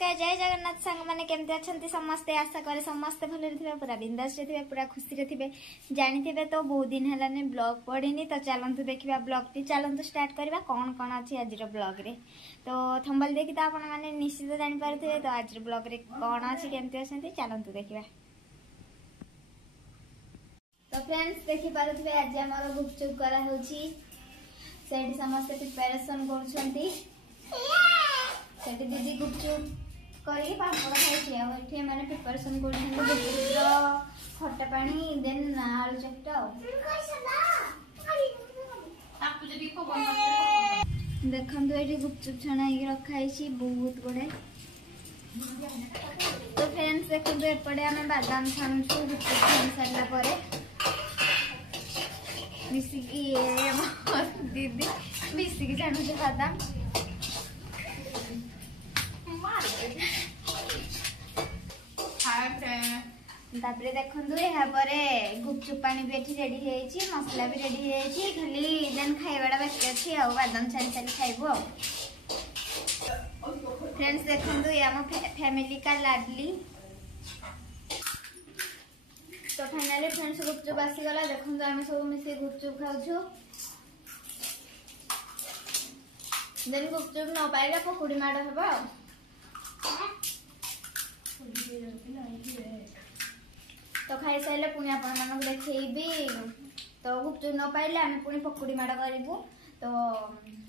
नमस्कार जय जगन्नाथ सांग मैंने केमती अच्छा समस्ते आशा करे समस्ते भले थे पूरा बिंदास थे पूरा खुशी थे जानी तो बहुत दिन है ब्लॉग पढ़ी तो चलतु देखा ब्लॉग टी चलतु स्टार्ट करवा कौन कौन अच्छी आज ब्लॉग रे तो थंबल देखी तो आपण मैंने निश्चित जानीपारे तो आज ब्लॉग रे कौन अच्छी केमती अच्छा चलतु देखा। तो फ्रेंड्स देखी पारे आज आम गुपचुप कराऊँगी समस्त प्रिपेरेसन कर दीदी गुपचुप कर पापड़ खाई मैंने प्रिपेरेसन कर खट्टा पानी देन आलू चकटा देखो ये गुपचुप छणा रखाई बहुत गुड़े। तो फ्रेंड्स देखो एपटे आम बादाम छाणुचु गुपचुप छाणी सारा मिसिकी दीदी मिसिकी छाणुचु बादाम तापरे देखो गुपचुप पानी भी ये रेडी है मसला भी रेडी है खाली देन खाइबाटा बाकी अच्छी बादाम छाड़ी छाड़ी खाइबू। फ्रेंड्स देखो ये आम फैमिली का लाडली। तो फाइनली फ्रेंड्स गुपचुप आसीगला देखो आम सब मिसे गुपचुप खाऊ देन गुपचुप न पाइले पकुड़ी माड़ हम तो खाई सारे पुणी आपण देखी तो गुपचुप न पाइले आम पुणी पकुड़ी माड़ करूँ तो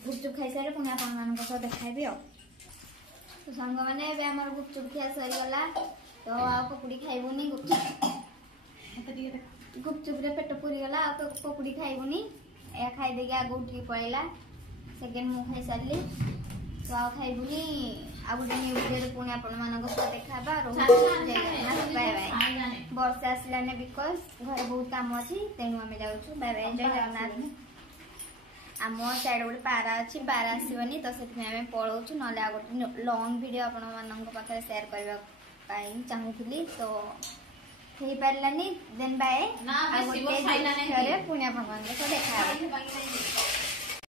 गुपचुप खाई सारे पुणी आपण देखाबी तो सांग मैंने आम गुपचुप खिया सरीगला तो आ पकुड़ी खाइबुनी गुपचुप रे पेट पूरीगला पकुड़ी खाइबुनी या खाईदे आगे उठिक पड़ेगा सेकेंड मु खाई सारी तो आ खाइबुनी आ गोटे न्यू वीडियो पुणी आपण देखा बाय बाय वर्षा आसलाने बिकज घर बहुत काम अच्छी तेणु आम जाऊँ बाय बाय जय जगन्नाथ। आम साइड गोटे पारा अच्छी पारा आसबनी तो से पलाऊँ ना आ गोटे लंग वीडियो आपण सेयार करने चाहूली तो हो पारानी देन बाय पुणी आप देखा।